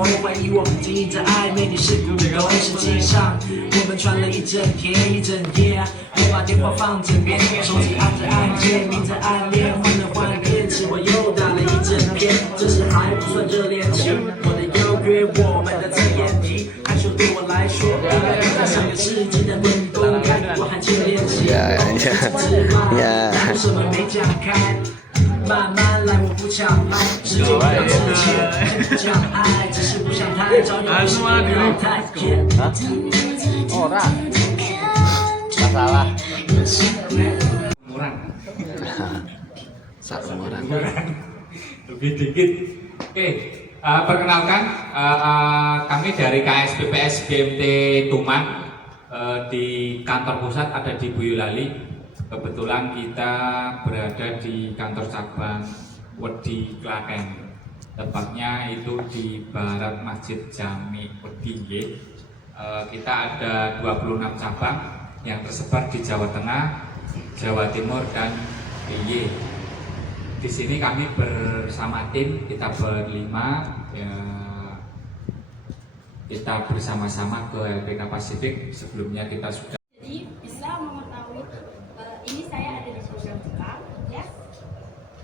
都怀疑我们经营着暧昧，你是不懂。实际上我们传了一整天一整夜，我把电话放枕边，手机按着按键，明着暗恋，换了换电池，我又打了一整篇。这是还不算热恋期，我的邀约，我们的字眼题，害羞对我来说，应该比在上个世纪的冷冻感，我还欠练习。为什么没讲开？慢慢来，我不抢麦，世界不要之前，不讲爱，只是不想太早，也不是不要太偏。Ora. Masalah. Murah. Satu orang. Lebih dikit. Oke, perkenalkan kami dari KSPPS GMT Tuman di kantor pusat ada di Boyolali. Kebetulan kita berada di kantor cabang Wedi Klaten. Tepatnya itu di barat Masjid Jami Wedi. Kita ada 26 cabang yang tersebar di Jawa Tengah, Jawa Timur, dan DIY. Di sini kami bersama tim, kita berlima, ya, kita bersama-sama ke LPK Pasifik. Sebelumnya kita sudah. Jadi bisa mengetahui ini saya ada di program Jepang, ya.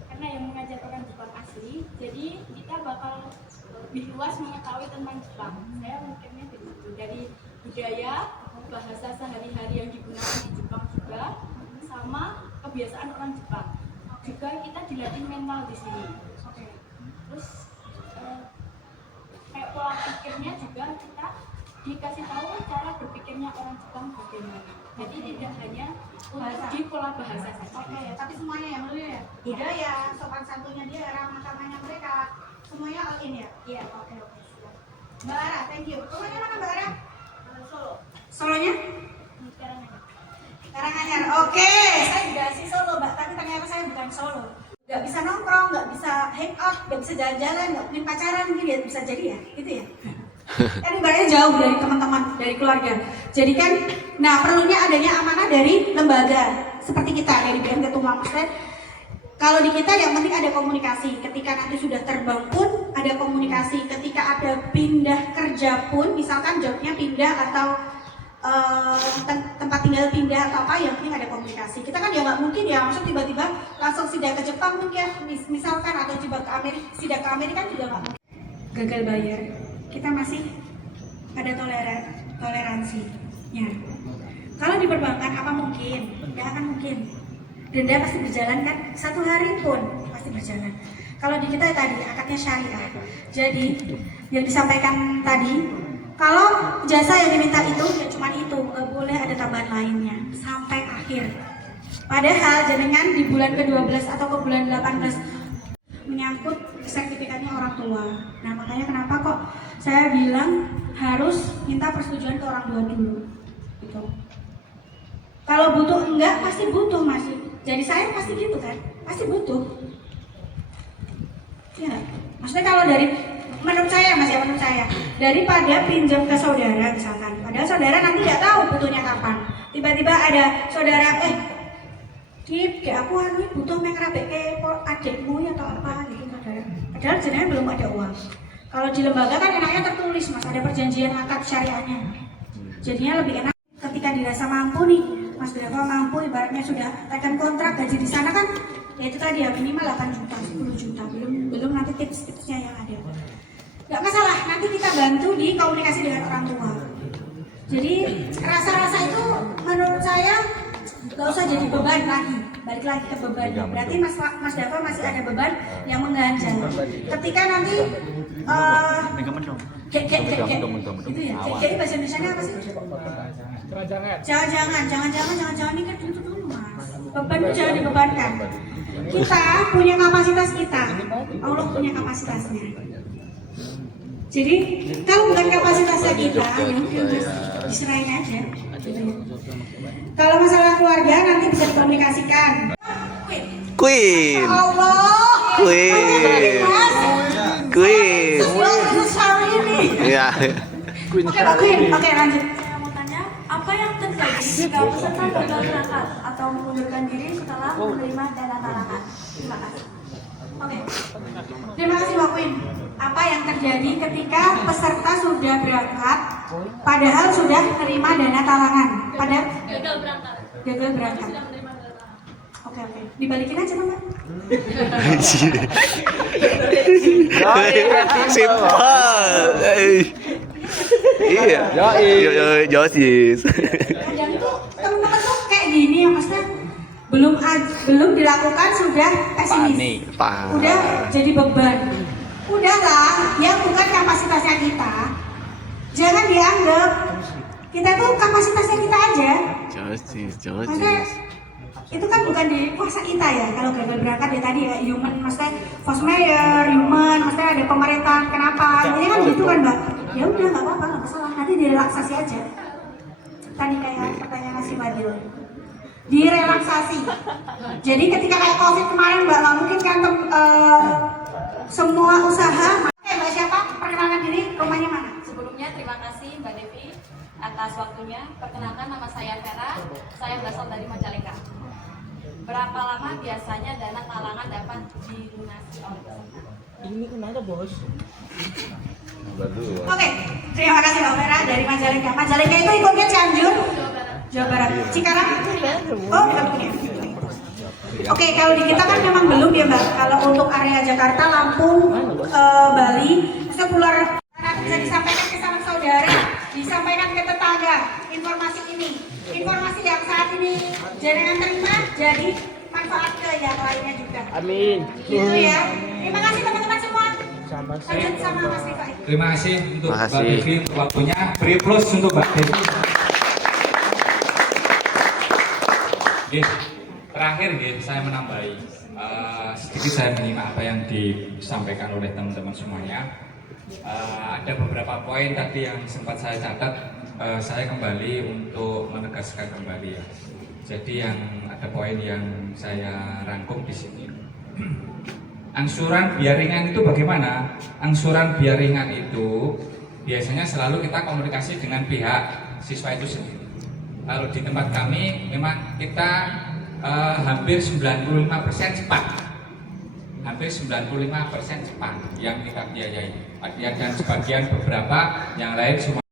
Karena yang mengajar orang Jepang asli, jadi kita bakal lebih luas mengetahui tentang Jepang. Saya mungkinnya dari budaya, bahasa sehari-hari yang digunakan di Jepang juga, sama kebiasaan orang Jepang. Juga kita dilatih mental di sini. Terus kayak pola pikirnya juga kita dikasih tahu cara berpikirnya orang Jepang bagaimana. Jadi tidak hanya di pola bahasa saja. Oke, tapi semuanya ya menurut ya? Budaya, sopan santunnya dia, ramah tamahnya mereka, semuanya all in ya? Iya. Oke. Mbak Ara, thank you. Rumahnya mana Mbak Ara? Solo. Solonya? Karanganyar. Oke, saya juga asli Solo, Mbak. Tapi ternyata saya bukan Solo. Gak bisa nongkrong, gak bisa hang out, gak bisa jalan-jalan, gak mungkin pacaran mungkin ya bisa jadi ya, gitu ya. Kan ibaratnya jauh dari teman-teman, dari keluarga. Jadi kan, nah perlunya adanya amanah dari lembaga seperti kita dari BMT Tuman. Kalau di kita yang penting ada komunikasi. Ketika nanti sudah terbang pun ada komunikasi. Ketika ada pindah kerja pun, misalkan jobnya pindah atau tempat tinggal pindah atau apa, yang penting ada komunikasi. Kita kan ya nggak mungkin ya, maksud tiba-tiba langsung sidak ke Jepang mungkin, misalkan atau coba ke Amerika, sidak ke Amerika juga nggak mungkin. Gagal bayar, kita masih ada toleransinya. Kalau di perbankan apa mungkin? Nggak akan mungkin. Denda pasti berjalan kan? Satu hari pun pasti berjalan. Kalau di kita tadi akadnya syariah. Jadi yang disampaikan tadi, kalau jasa yang diminta itu ya cuma itu, nggak boleh ada tambahan lainnya sampai akhir. Padahal jenengan di bulan ke-12 atau ke bulan 18 menyangkut sertifikatnya orang tua. Nah makanya kenapa kok saya bilang harus minta persetujuan ke orang tua dulu. Gitu. Kalau butuh enggak pasti butuh masih. Jadi saya pasti gitu kan, pasti butuh. Ya, maksudnya kalau dari menurut saya mas ya, menurut saya daripada pinjam ke saudara misalkan, padahal saudara nanti nggak tahu butuhnya kapan. Tiba-tiba ada saudara Kip, kayak aku ini butuh mengerabek ke adikmu atau apa gitu saudara. Padahal jenengan belum ada uang. Kalau di lembaga kan enaknya tertulis mas, ada perjanjian akad syariahnya. Jadinya lebih enak ketika dirasa mampu nih. Mas Bravo mampu, ibaratnya sudah tekan kontrak gaji di sana kan, ya itu tadi ya minimal 8 juta, 10 juta, belum nanti tips-tipsnya yang ada. Gak masalah, nanti kita bantu di komunikasi dengan orang tua. Jadi rasa-rasa itu menurut saya gak usah jadi beban lagi, balik lagi ke beban. Berarti Mas Dava masih ada beban yang mengganjal. Ketika nanti itu ya, jadi bahasa Indonesia-nya apa sih? Jangan ini kan itu dulu mas. Beban itu jangan dibebankan. Kita punya kapasitas kita, Allah punya kapasitasnya. Jadi kalau bukan kapasitasnya kita, yang diserahin aja. Kalau masalah keluarga nanti bisa dikomunikasikan. Queen. Allah. Queen. Queen. Ya. Oke, lanjut. Saya mau tanya, apa yang terjadi jika peserta gagal berangkat atau mengundurkan diri setelah menerima dana talangan? Terima kasih. Oke. Terima kasih Mbak Queen. Apa yang terjadi ketika peserta sudah berangkat, padahal sudah terima dana talangan, Gagal berangkat. gagal berangkat. Sudah menerima dana talangan. Oke, dibalikin aja Mbak. Simpel. Iya. Josis. Kadang tuh teman-teman tuh kayak gini ya, maksudnya belum dilakukan sudah pesimis. Udah jadi beban. Udahlah, yang bukan kapasitasnya kita. Jangan dianggap kita tuh kapasitasnya kita aja. Maksudnya itu kan bukan di kuasa kita ya. Kalau gagal berangkat ya tadi ya human, maksudnya Fosmeyer, human, maksudnya ada pemerintahan. Kenapa? Ini kan gitu kan Mbak. Ya udah nggak apa-apa, nggak masalah. Nanti direlaksasi aja. Tadi kayak pertanyaan si Badil. Direlaksasi. Jadi ketika kayak COVID kemarin Mbak, nggak mungkin kan semua usaha. Oke Mbak siapa? Perkenalkan diri, rumahnya mana? Sebelumnya terima kasih Mbak Devi atas waktunya. Perkenalkan nama saya Vera, saya berasal dari Majalengka. Berapa lama biasanya dana talangan dapat dilunasi oleh peserta? Oke, terima kasih Mbak Vera dari Majalengka. Majalengka itu ikutnya Cianjur, Jawa Barat. Cikarang? Oh, bukan ya. Oke, kalau di kita kan memang belum ya Mbak. Kalau untuk area Jakarta, Lampung, Bali, sepular bisa disampaikan ke sanak saudara, disampaikan ke tetangga informasi ini. Informasi yang saat ini jaringan terima, jadi manfaat ke yang lainnya juga. Amin. Gitu ya. Terima kasih teman-teman semua. Lanjut sama Mas Rifai. Terima kasih untuk Mbak Makasih. Devi untuk waktunya. Beri plus untuk Mbak Devi. Oke, terakhir saya menambahi sedikit, saya menyimak apa yang disampaikan oleh teman-teman semuanya. Ada beberapa poin tadi yang sempat saya catat, saya kembali untuk menegaskan kembali ya. Jadi yang ada poin yang saya rangkum di sini. Angsuran biaya ringan itu bagaimana? Angsuran biaya ringan itu biasanya selalu kita komunikasi dengan pihak siswa itu sendiri. Kalau di tempat kami memang kita hampir 95% cepat. Hampir 95% cepat yang kita biayai. Dan sebagian beberapa yang lain semua